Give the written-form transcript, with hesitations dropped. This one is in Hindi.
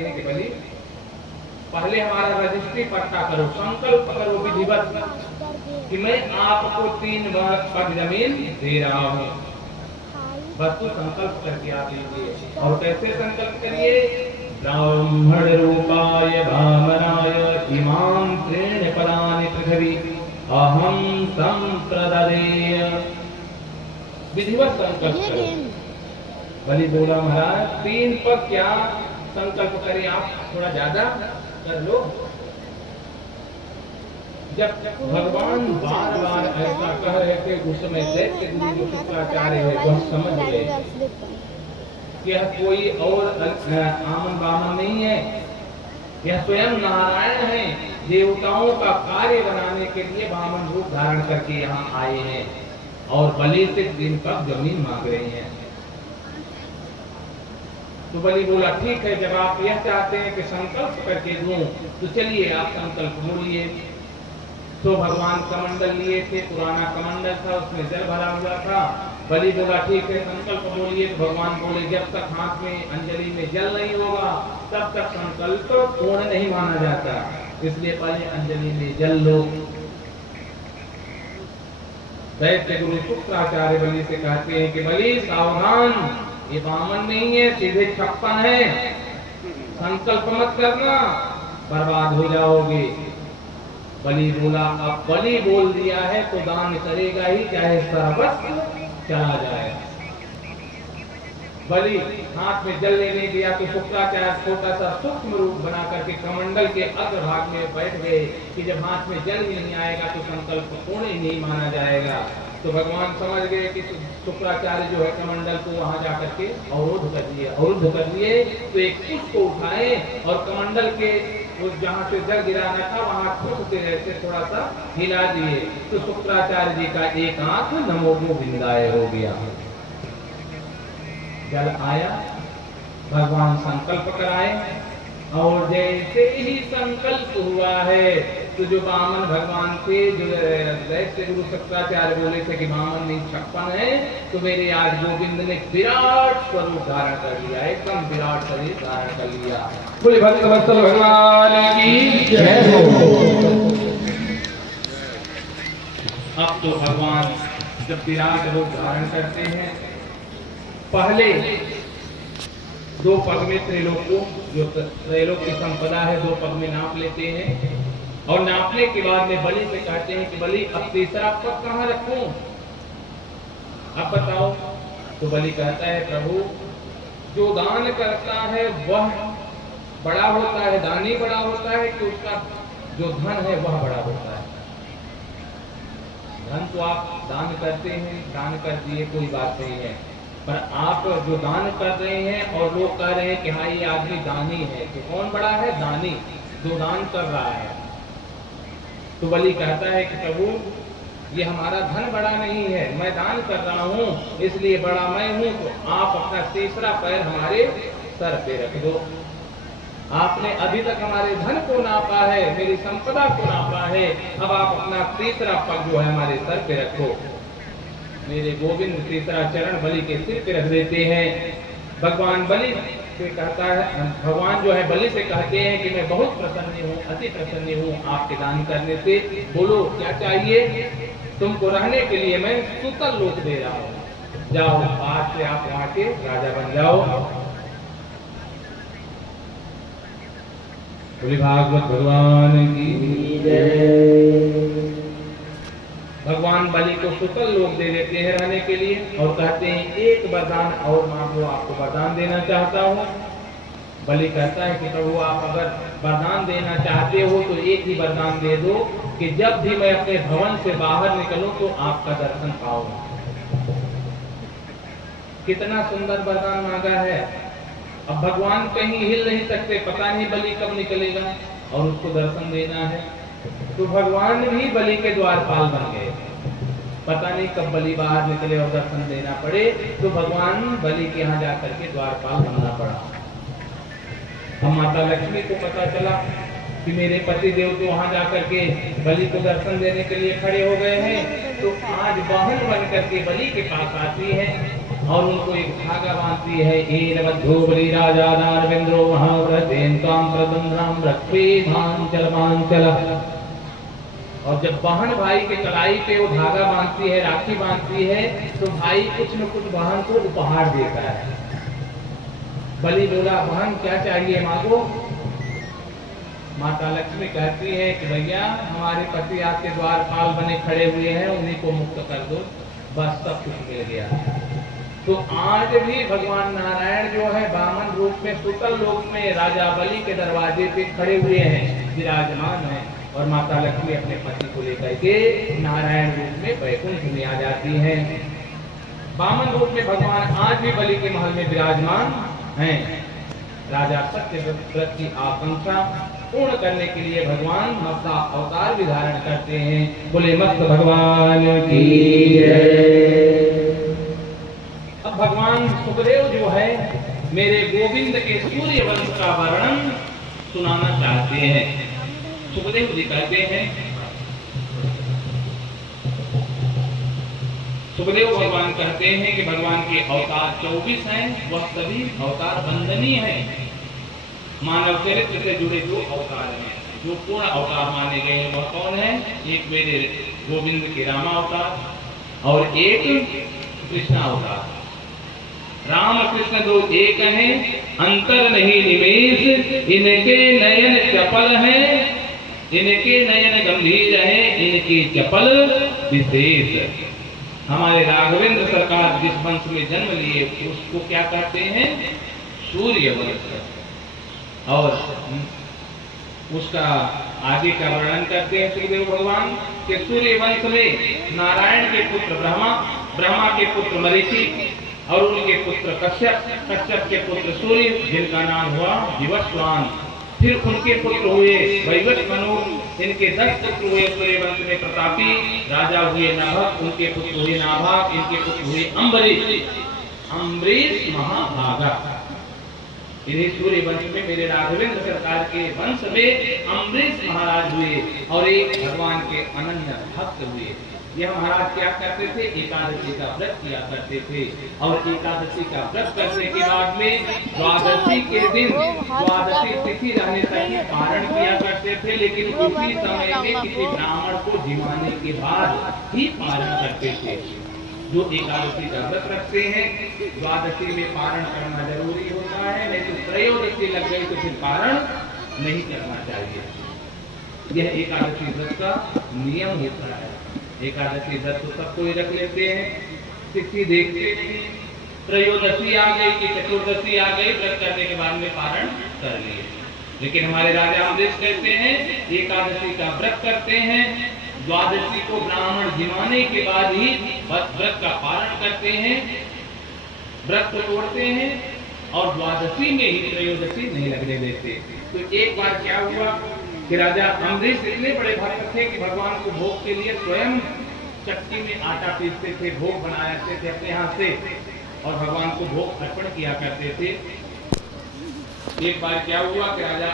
हैं कि बलि पहले हमारा रजिस्ट्री पट्टा करो, संकल्प करो विधिवत कि मैं आपको 3 पग जमीन दे रहा हूँ। वस्तु संकल्प करके आप लीजिए। और कैसे संकल्प करिए? ब्राह्मण रूपाय वामनाय इमां त्रीणि पदानि पृथिवी अहं संप्रददेय। विधिवत संकल्प करो। बलि बोला महाराज 3 पग क्या संकल्प करें, आप थोड़ा ज्यादा कर लो। जब भगवान बार बार ऐसा कह रहे थे उस समय दैत्य गुरु जो शुक्राचार्य है वह समझ गए कि यह कोई और आमन बामन नहीं है, यह स्वयं नारायण है, देवताओं का कार्य बनाने के लिए वामन रूप धारण करके यहाँ आए हैं और बलि से 3 पग जमीन मांग रहे हैं। तो बलि बोला ठीक है, जब आप यह चाहते हैं कि संकल्प करके दूं तो चलिए आप संकल्प बोलिए। तो भगवान कमंडल लिए थे, पुराना कमंडल था, उसमें जल भरा हुआ था। बलि बोला ठीक है संकल्प बोलिए। तो भगवान बोले जब तक हाथ में अंजलि में जल नहीं होगा तब तक संकल्प पूर्ण नहीं माना जाता, इसलिए पहले अंजलि में जल लो। दैत्य गुरु शुक्राचार्य बलि से कहते हैं कि बलि सावधान, ये वामन नहीं है, सीधे 56 है, संकल्प मत करना, बर्बाद हो जाओगे। बलि बोला अब बलि बोल दिया है तो दान करेगा ही, चाहे सर्वस्व चला जाए। बलि हाथ में जल लेने दिया तो शुक्राचार्य छोटा सा सूक्ष्म रूप बना करके कमंडल के अग्रभाग में बैठ गए कि जब हाथ में जल नहीं आएगा तो संकल्प पूर्ण ही नहीं माना जाएगा। तो भगवान समझ गए कि शुक्राचार्य जो है कमंडल को वहां जाकर के अवरुद्ध कर दिए। तो एक पुष्प को उठाए और कमंडल के जहाँ से जल गिराना था वहां खुद से थोड़ा सा हिला दिए। तो शुक्राचार्य जी का एक आंख नमो गोविंदाय हो गया। जल आया, भगवान संकल्प कराए और जैसे ही संकल्प हुआ है तो जो वामन भगवान थे, जो दैत्य गुरु शुक्राचार्य बोले थे कि वामन में 56 है, तो मेरे आज गोविंद ने विराट स्वरूप धारण कर लिया, एकदम विराट शरीर धारण कर लिया। बोले भक्तवत्सल भगवान की जय हो। अब तो भगवान जब विराट रूप धारण करते हैं, पहले 2 पग में त्रैलोक को, जो त्रैलोक की संपदा है, 2 पग में नाप लेते हैं और नापने के बाद में बलि से कहते हैं कि बलि अब तीसरा पग कहाँ रखूं, अब बताओ। तो बलि कहता है प्रभु जो दान करता है वह बड़ा होता है, दानी बड़ा होता है कि उसका जो धन है वह बड़ा होता है। धन तो आप दान करते हैं, दान कर दिए, कोई बात नहीं है, पर आप जो दान कर रहे हैं और लोग कह रहे हैं कि हाँ ये आदमी दानी है, तो कौन बड़ा है? दानी, जो दान कर रहा है। तो बलि कहता है कि प्रभु ये हमारा धन बड़ा नहीं है, मैं दान कर रहा हूँ इसलिए बड़ा मैं हूँ, तो आप अपना तीसरा पैर हमारे सर पे रख दो। आपने अभी तक हमारे धन को नापा है, मेरी संपदा को नापा है, अब आप अपना तीसरा पग जो है हमारे सर पे रखो। मेरे गोविंद तीसरा चरण बलि के सिर पे रख देते हैं। भगवान बलि से कहता है, भगवान जो है बलि से कहते हैं कि मैं बहुत प्रसन्न हूँ, अति प्रसन्न हूँ आपके दान करने से, बोलो क्या चाहिए? तुमको रहने के लिए मैं सुतल लोक दे रहा हूँ, जाओ आज से आप वहां के राजा बन जाओ। बोले भागवत भगवान की जय। भगवान बलि को सुतल लोक दे देते हैं रहने के लिए और कहते हैं एक वरदान और मांगो, आपको वरदान देना चाहता हूँ। बलि कहता है कि प्रभु आप अगर वरदान देना चाहते हो तो एक ही वरदान दे दो कि जब भी मैं अपने भवन से बाहर निकलूं तो आपका दर्शन पाऊंगा। कितना सुंदर वरदान मांगा है। अब भगवान कहीं हिल नहीं सकते, पता नहीं बलि कब निकलेगा और उसको दर्शन देना है, तो भगवान भी बलि के द्वारपाल बन गए। पता नहीं कब बलि बाहर निकले और दर्शन देना पड़े, तो भगवान बलि के यहाँ जाकर के द्वारपाल बनना पड़ा। अब माता लक्ष्मी को पता चला कि मेरे पति देव तो वहां जाकर के बलि को दर्शन देने के लिए खड़े हो गए हैं, तो आज वाहन बन करके बलि के पास आती है और उनको एक धागा बांधती है। एन बद्धो बलि राजा दानवेंद्रो महाव्रतेन ताम प्रबंधम रक्षे भांचल भांचल। और जब बहन भाई के कलाई पे वो धागा बांधती है, राखी बांधती है, तो भाई कुछ न कुछ बहन को उपहार देता है। बलि बोला, बहन क्या चाहिए मांगो। माता लक्ष्मी कहती है कि भैया हमारे पति आपके द्वारपाल बने खड़े हुए हैं, उन्हीं को मुक्त कर दो, बस सब कुछ मिल गया। तो आज भी भगवान नारायण जो है वामन रूप में सुतल लोक में राजा बलि के दरवाजे पे खड़े हुए हैं, विराजमान हैं, और माता लक्ष्मी अपने पति को लेकर के नारायण रूप में वैकुंठ में आ जाती है। वामन रूप में भगवान आज भी बलि के महल में विराजमान हैं। राजा सत्यव्रत की आकांक्षा पूर्ण करने के लिए भगवान मत्स्य अवतार भी धारण करते हैं। बोले मत्स्य भगवान की जय। अब भगवान सुखदेव जो है मेरे गोविंद के सूर्य वंश का वर्णन सुनाना चाहते हैं। सुखदेव जी कहते हैं, सुखदेव भगवान कहते हैं कि भगवान के अवतार 24 हैं, वह सभी अवतार वंदनीय हैं। मानव चरित्र से जुड़े 2 अवतार हैं जो पूर्ण अवतार माने गए हैं। वह कौन है? एक मेरे गोविंद के रामा अवतार और एक कृष्ण अवतार। राम कृष्ण 2 एक हैं, अंतर नहीं निमेष, इनके नयन चपल हैं, इनके नयन गंभीर हैं, इनकी चपल विशेष। हमारे राघवेंद्र सरकार जिस वंश में जन्म लिए उसको क्या कहते हैं? सूर्य वंश। और उसका आगे का वर्णन करते हैं सुखदेव भगवान के सूर्य वंश में नारायण के पुत्र ब्रह्मा, ब्रह्मा के पुत्र मरीचि और उनके पुत्र कश्यप, कश्यप के पुत्र सूर्य जिनका नाम हुआ विवस्वान। फिर उनके पुत्र हुए वैवस्वत मनु, इनके 10 पुत्र हुए सूर्य वंश में प्रतापी, राजा हुए नाभक, उनके पुत्र हुए नाभक, इनके पुत्र हुए अम्बरीश, अम्बरीश महाभागा। इन्हीं सूर्य वंश में मेरे राघवेंद्र सरकार के वंश में अम्बरीश महाराज हुए और एक भगवान के अनन्य भक्त हुए। यह महाराज क्या करते थे? एकादशी का व्रत किया करते थे और एकादशी का व्रत करने के बाद में द्वादशी के दिन द्वादशी तिथि रहने तक ही पारण किया करते थे, लेकिन उसी समय में किसी ब्राह्मण को जिमाने के बाद ही पारण करते थे। जो एकादशी का व्रत रखते हैं द्वादशी में पारण करना जरूरी होता है, नहीं तो त्रयोदशी लग गई तो फिर पारण नहीं करना चाहिए। यह एकादशी व्रत का नियम होता है। एकादशी व्रत तो सब कोई रख लेते हैं, तिथि देखते हैं, त्रयोदशी आ गई कि चतुर्दशी आ गई, व्रत करने के बाद में पारण कर लिए। लेकिन हमारे राजा अम्बरीश कहते हैं एकादशी का व्रत करते हैं, द्वादशी को ब्राह्मण जिमाने के बाद ही व्रत का पारण करते हैं, व्रत को तोड़ते हैं और द्वादशी में ही त्रयोदशी नहीं लगने देते। तो एक बार क्या हुआ कि राजा अम्बरीश इतने बड़े भक्त थे कि भगवान को भोग के लिए स्वयं चक्की में आटा पीसते थे, भोग बनाते थे अपने हाथ से और भगवान को भोग अर्पण किया करते थे। एक बार क्या हुआ कि राजा